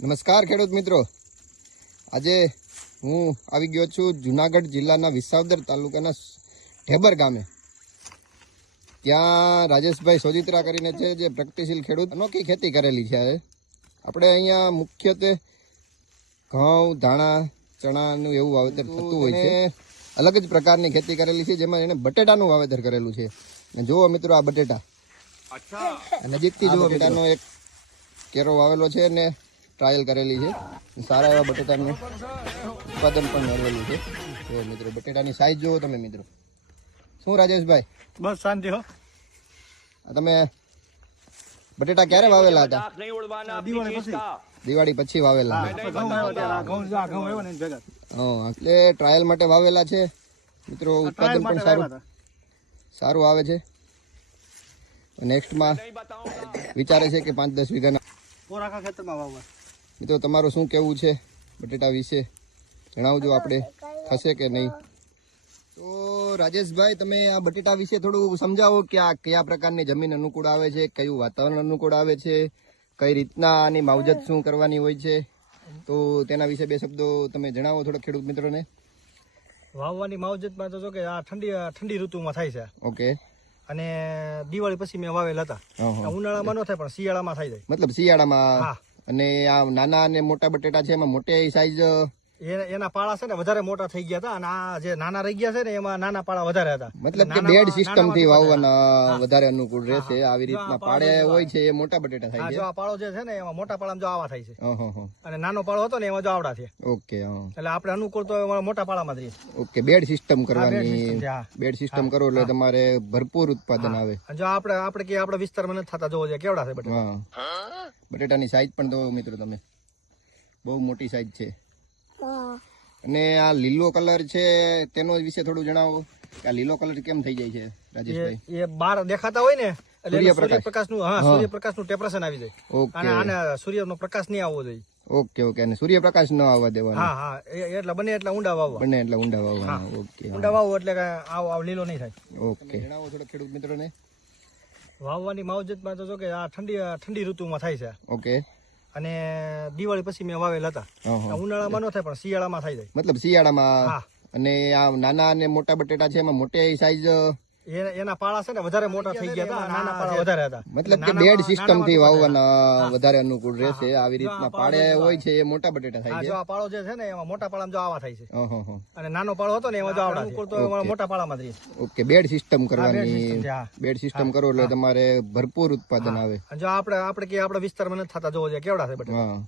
નમસ્કાર ખેડૂત મિત્રો, આજે હું આવી ગયો છું જુનાગઢ જિલ્લાના વિસાવદર તાલુકાના ઢેબર ગામે. ત્યાં રાજેશભાઈ સોજિત્રા કરીને છે, જે પ્રગતિશીલ ખેડૂત, અનોખી ખેતી કરેલી છે. આપણે અહીંયા મુખ્યત્વે ઘઉં, ધાણા, ચણાનું એવું વાવેતર થતું હોય છે. અલગ જ પ્રકારની ખેતી કરેલી છે, જેમાં એને બટેટાનું વાવેતર કરેલું છે. જુઓ મિત્રો, આ બટેટા નજીકથી જુઓ. બટેટાનો એક કેરો વાવેલો છે ને ટ્રાયલ કરેલી છે. સારા એવા બટેટાનું ઉત્પાદન પણ મેળવેલું છે. જો મિત્રો, બટેટાની સાઈઝ જુઓ તમે મિત્રો. શું રાજેશભાઈ? બસ શાંતિ હો. તમે બટેટા ક્યારે વાવેલા હતા? દિવાળી પછી વાવેલા. એટલે ટ્રાયલ માટે વાવેલા છે મિત્રો. ઉત્પાદન પણ સારું આવે છે. નેક્સ્ટમાં વિચારે છે કે 5-10 વીઘાના ખેતરમાં વાવવા. મિત્રો, તમારું શું કહેવું છે બટેટા વિશે? જણાવજો, આપણે થશે કે નહીં. તો રાજેશભાઈ, તમે આ બટેટા વિશે થોડું સમજાવો કે આ કયા પ્રકારની જમીન અનુકૂળ આવે છે, કયું વાતાવરણ અનુકૂળ આવે છે, કઈ રીતના આની માવજત શું કરવાની હોય છે, તો તેના વિશે 2 શબ્દો તમે જણાવો થોડા ખેડૂત મિત્રોને. વાવવાની માવજતમાં તો જો કે આ ઠંડી ઋતુમાં થાય છે. ઓકે. અને દિવાળી પછી મેં વાવેલ હતા. ઉનાળામાં ન થાય, પણ શિયાળામાં થઈ જાય. મતલબ શિયાળામાં. અને આ નાના અને મોટા બટેટા છે, એમાં મોટી સાઈઝ એના પાળા છે ને વધારે મોટા થઈ ગયા હતા, અને આ જે નાના રહી ગયા છે ને એમાં નાના પાળા વધારે હતા. મતલબ કે બેડ સિસ્ટમ થી વાવવાના વધારે અનુકૂળ રહેશે. આવી રીતના પાળે હોય છે એ મોટા બટેટા થાય છે. જો આ પાળો જે છે ને એમાં મોટા પાળામાં જો આવા થાય છે, અને નાનો પાળો હતો ને એમાં જો આવડા છે. ઓકે. એટલે આપણે અનુકૂળ તો મોટા પાળામાં જ રહીએ. ઓકે. બેડ સિસ્ટમ કરવાની. બેડ સિસ્ટમ કરો એટલે તમારે ભરપૂર ઉત્પાદન આવે. જો આપણે કે આપણા વિસ્તારમાં નથી થતા, જોવો છે કેવડા છે બટેટા. બટેટાની સાઈઝ પણ તો મિત્રો તમે, બહુ મોટી સાઈઝ છે. અને આ લીલો કલર છે તેનો વિશે થોડું જણાવો કે આ લીલો કલર કેમ થઈ જાય છે રાજેશભાઈ? એ બહાર દેખાતા હોય ને એટલે સૂર્યપ્રકાશ નું ટેમ્પરેચર આવી જાય. અને આને સૂર્યનો પ્રકાશ નહીં આવવો જોઈએ. ઓકે. ઓકે. અને સૂર્યપ્રકાશ ન આવવા દેવાનો. હા. એટલે બને એટલા ઊંડા વાવવા. ઓકે. ઊંડા વાવો એટલે આવ લીલો નહીં થાય. ઓકે. જણાવો થોડા ખેડૂત મિત્રોને. વાવવાની માવજતમાં તો જો કે આ ઠંડી ઋતુમાં થાય છે. ઓકે. અને દિવાળી પછી મેં વાવેલ હતા. ઉનાળામાં ન થાય, પણ શિયાળામાં થઈ જાય. મતલબ શિયાળામાં. અને આ નાના અને મોટા બટેટા છે, એમાં મોટી સાઈઝ એના પાળા છે ને વધારે મોટા થઈ ગયા હતા, નાના પાળા વધારે હતા. મતલબ કે બેડ સિસ્ટમ થી વાવવાના વધારે અનુકૂળ રહેશે. આવી રીતના પાળે હોય છે એ મોટા બટેટા થાય છે. જો આ પાળો જે છે ને એમાં મોટા પાળામાં જો આવા થાય છે, અને નાનો પાળો હતો ને એમાં જો આવડા અનુકૂળ તો મોટા પાળામાં જ રહીએ. ઓકે. બેડ સિસ્ટમ કરવાની. બેડ સિસ્ટમ કરો એટલે તમારે ભરપૂર ઉત્પાદન આવે. જો આપણે કે આપણા વિસ્તારમાં નથી થતા, જોવો છે કેવડા છે બટેટા.